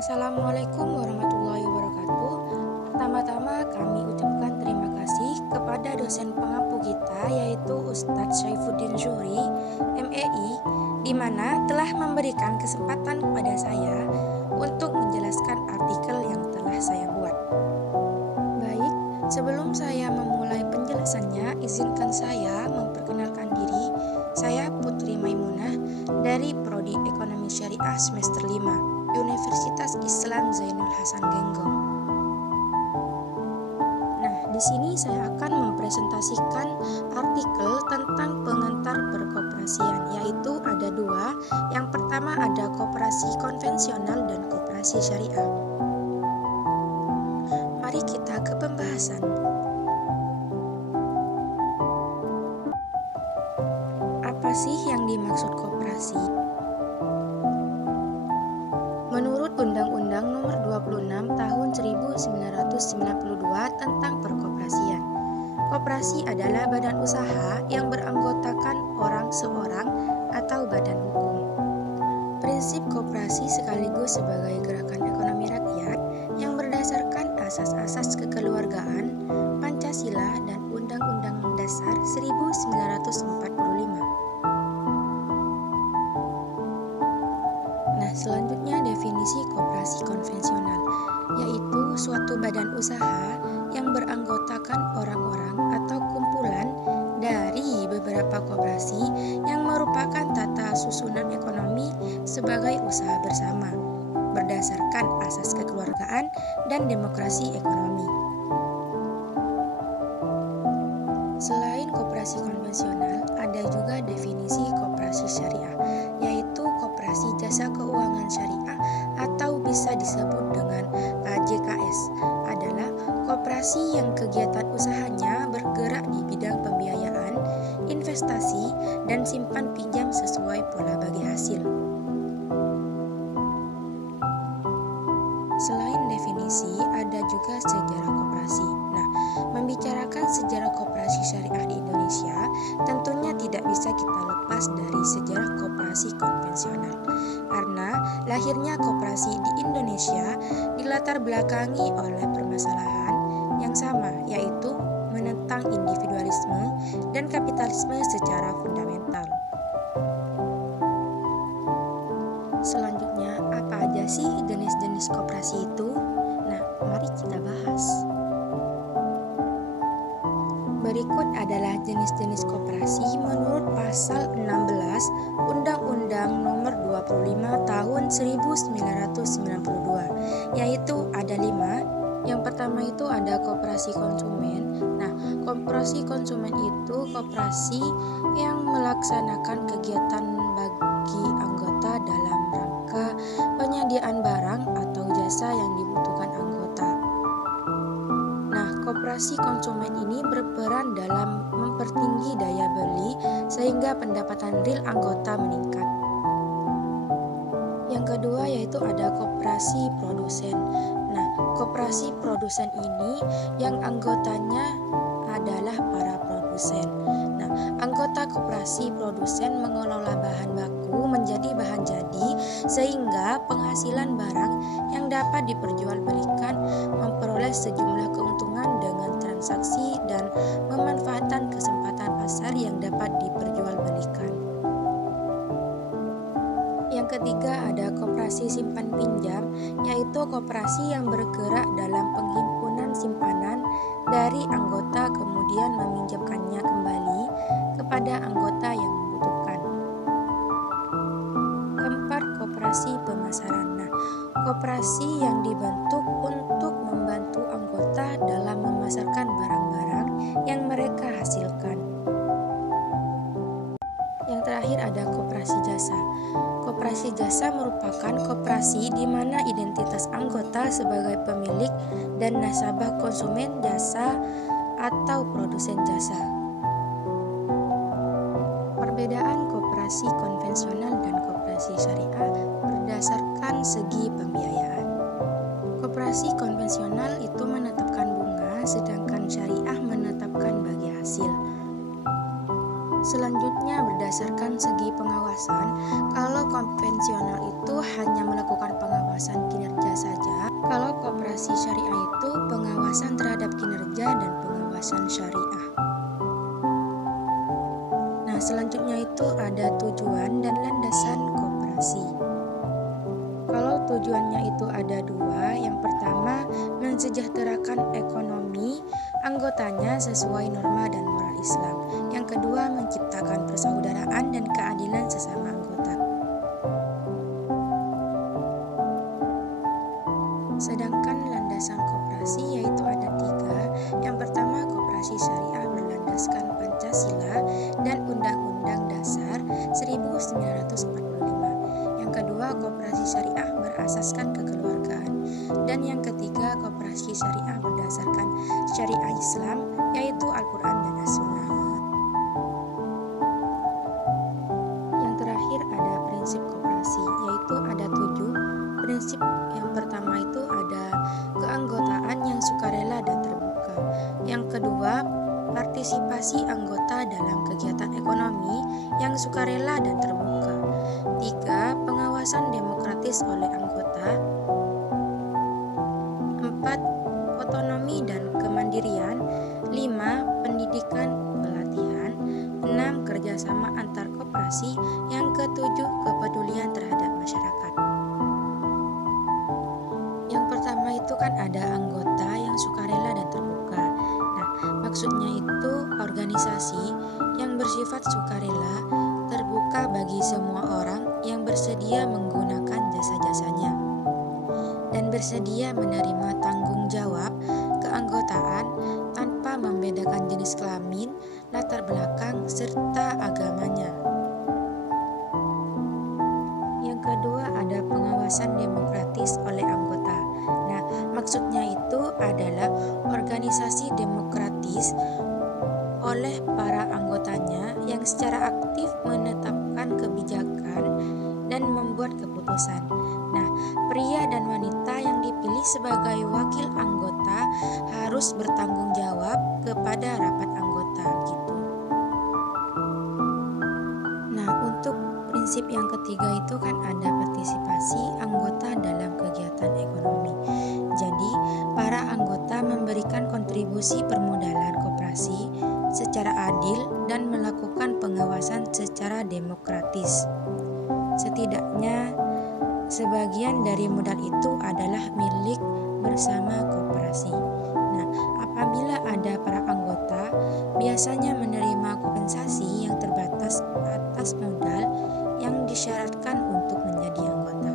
Assalamualaikum warahmatullahi wabarakatuh. Pertama-tama kami ucapkan terima kasih kepada dosen pengampu kita yaitu Ustadz Syaifuddin Zuhri, MEI, di mana telah memberikan kesempatan kepada saya untuk menjelaskan artikel yang telah saya buat. Baik, sebelum saya memulai penjelasannya, izinkan saya memperkenalkan diri. Saya Putri Maimunah dari Prodi Ekonomi Syariah semester 5. Universitas Islam Zainul Hasan Genggong. Nah, di sini saya akan mempresentasikan artikel tentang pengantar perkoperasian, yaitu ada dua. Yang pertama ada koperasi konvensional dan koperasi syariah. Mari kita ke pembahasan. Apa sih yang dimaksud koperasi? Menurut Undang-Undang Nomor 26 Tahun 1992 tentang Perkoperasian, koperasi adalah badan usaha yang beranggotakan orang seorang atau badan hukum. Prinsip koperasi sekaligus sebagai gerakan ekonomi rakyat yang berdasarkan asas-asas kekeluargaan, Pancasila dan Undang-Undang Dasar 1945. Selanjutnya definisi koperasi konvensional, yaitu suatu badan usaha yang beranggotakan orang-orang atau kumpulan dari beberapa koperasi yang merupakan tata susunan ekonomi sebagai usaha bersama, berdasarkan asas kekeluargaan dan demokrasi ekonomi. Selain koperasi konvensional, ada juga definisi koperasi syariah, yaitu koperasi jasa keuangan syariah atau bisa disebut dengan KJKS, adalah koperasi yang kegiatan usahanya bergerak di bidang pembiayaan, investasi, dan simpan pinjam sesuai pola bagi hasil. Selain definisi, ada juga sejarah koperasi. Membicarakan sejarah koperasi syariah di Indonesia, tentunya tidak bisa kita lepas dari sejarah koperasi konvensional. Karena lahirnya koperasi di Indonesia dilatar belakangi oleh permasalahan yang sama, yaitu menentang individualisme dan kapitalisme secara fundamental. Selanjutnya, apa aja sih jenis-jenis koperasi itu? Mari kita bahas. Berikut adalah jenis-jenis koperasi menurut pasal 16 Undang-Undang Nomor 25 Tahun 1992, yaitu ada 5. Yang pertama itu ada koperasi konsumen. Koperasi konsumen itu koperasi yang melaksanakan kegiatan bagi anggota dalam rangka penyediaan barang atau jasa yang dibutuhkan anggota. Koperasi konsumen ini berperan dalam mempertinggi daya beli sehingga pendapatan real anggota meningkat. Yang kedua yaitu ada koperasi produsen. Koperasi produsen ini yang anggotanya adalah para produsen. Anggota koperasi produsen mengelola bahan baku menjadi bahan jadi sehingga penghasilan barang yang dapat diperjualbelikan memperoleh sejumlah keuntungan dengan transaksi dan memanfaatkan kesempatan pasar yang dapat diperjualbelikan. Yang ketiga ada koperasi simpan pinjam, yaitu koperasi yang bergerak dalam penghimpunan simpanan dari anggota kemudian meminjamkannya kembali kepada anggota yang membutuhkan. Keempat, koperasi pemasaran. Koperasi yang dibentuk untuk membantu anggota dalam memasarkan barang-barang yang mereka hasilkan. Yang terakhir ada koperasi jasa. Koperasi jasa merupakan koperasi di mana identitas anggota sebagai pemilik dan nasabah konsumen jasa atau produsen jasa. Perbedaan koperasi konvensional dan koperasi syariah berdasarkan segi pembiayaan. Koperasi konvensional itu menetapkan bunga, sedangkan syariah menetapkan bagi hasil. Selanjutnya, berdasarkan segi pengawasan, kalau konvensional itu hanya melakukan pengawasan kinerja saja, kalau koperasi syariah itu pengawasan terhadap kinerja dan pengawasan syariah. Nah, selanjutnya itu ada tujuan dan landasan koperasi. Kalau tujuannya itu ada dua, yang pertama mensejahterakan ekonomi anggotanya sesuai norma dan moral Islam. Yang kedua menciptakan persaudaraan dan keadilan sesama anggota. Sedangkan landasan koperasi yaitu ada tiga. Yang pertama, koperasi syariah berlandaskan Pancasila dan Undang-Undang Dasar 1945. Yang kedua, koperasi syariah berasaskan kekeluargaan. Dan yang ketiga, koperasi syariah berdasarkan syariah Islam, yaitu Al-Quran dan As-Sunnah. Yang terakhir ada prinsip koperasi, yaitu ada 7 prinsip. Yang pertama itu ada keanggotaan yang sukarela dan terbuka. Yang kedua, partisipasi anggota dalam kegiatan ekonomi yang sukarela dan terbuka. 3. Pengawasan demokratis oleh anggota. 4. Otonomi dan kemandirian. 5. Pendidikan pelatihan. 6. Kerjasama antar koperasi. Yang ketujuh, kepedulian terhadap masyarakat. Yang pertama itu kan ada anggota yang sukarela dan terbuka. Nah, maksudnya itu organisasi yang bersifat sukarela, terbuka bagi semua orang yang bersedia menggunakan jasa-jasanya dan bersedia menerima tanggung jawab keanggotaan tanpa membedakan jenis kelamin, latar belakang, serta agamanya. Yang kedua ada pengawasan demokratis oleh anggota. Nah, maksudnya itu adalah organisasi demokratis oleh para anggotanya yang secara aktif menetapkan kebijakan dan membuat keputusan. Nah, pria dan wanita yang dipilih sebagai wakil anggota harus bertanggung jawab kepada rapat anggota gitu. Nah, untuk prinsip yang ketiga itu kan ada partisipasi anggota dalam kegiatan ekonomi. Jadi, para anggota memberikan kontribusi permodalan koperasi secara adil dan melakukan pengawasan secara demokratis. Setidaknya sebagian dari modal itu adalah milik bersama koperasi. Nah, apabila ada para anggota biasanya menerima kompensasi yang terbatas atas modal yang disyaratkan untuk menjadi anggota.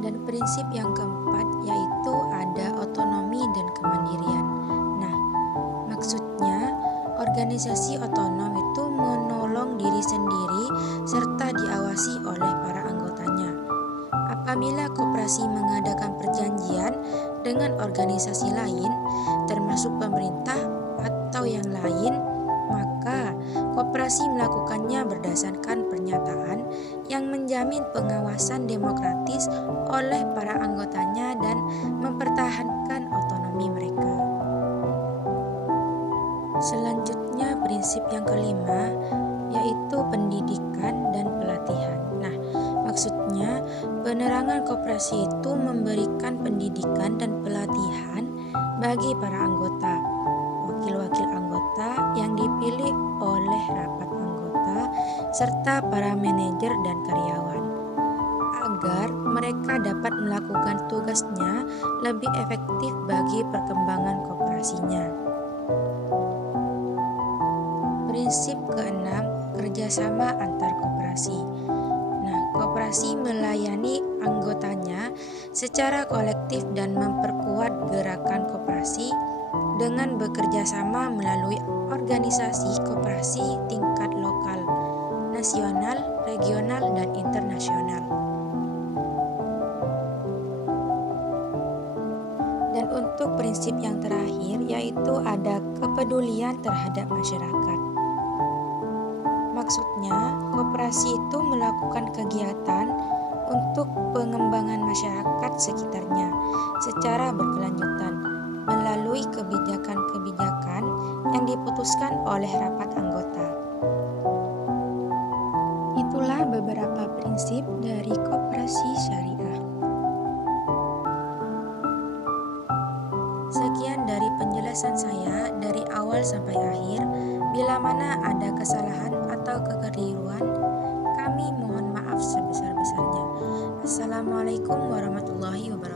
Dan prinsip yang keempat yaitu ada otonomi dan kemandirian. Nah, maksudnya organisasi otonom itu menolong diri sendiri serta diawasi oleh para anggotanya. Apabila koperasi mengadakan perjanjian dengan organisasi lain, termasuk pemerintah atau yang lain, maka koperasi melakukannya berdasarkan pernyataan yang menjamin pengawasan demokratis oleh para anggotanya dan mempertahankan otonomi mereka. Selanjutnya prinsip yang kelima yaitu pendidikan dan pelatihan. Nah, maksudnya penerangan koperasi itu memberikan pendidikan dan pelatihan bagi para anggota, wakil-wakil anggota yang dipilih oleh rapat anggota, serta para manajer dan karyawan, agar mereka dapat melakukan tugasnya lebih efektif bagi perkembangan koperasinya. Prinsip keenam, kerjasama antar koperasi. Nah, koperasi melayani anggotanya secara kolektif dan memperkuat gerakan koperasi dengan bekerja sama melalui organisasi koperasi tingkat lokal, nasional, regional, dan internasional. Dan untuk prinsip yang terakhir yaitu ada kepedulian terhadap masyarakat. Maksudnya, koperasi itu melakukan kegiatan untuk pengembangan masyarakat sekitarnya secara berkelanjutan melalui kebijakan-kebijakan yang diputuskan oleh rapat anggota. Itulah beberapa prinsip dari koperasi syariah. Sekian dari penjelasan saya dari awal sampai akhir. Bila mana ada kesalahan atau kekeliruan, kami mohon maaf sebesar-besarnya. Assalamualaikum warahmatullahi wabarakatuh.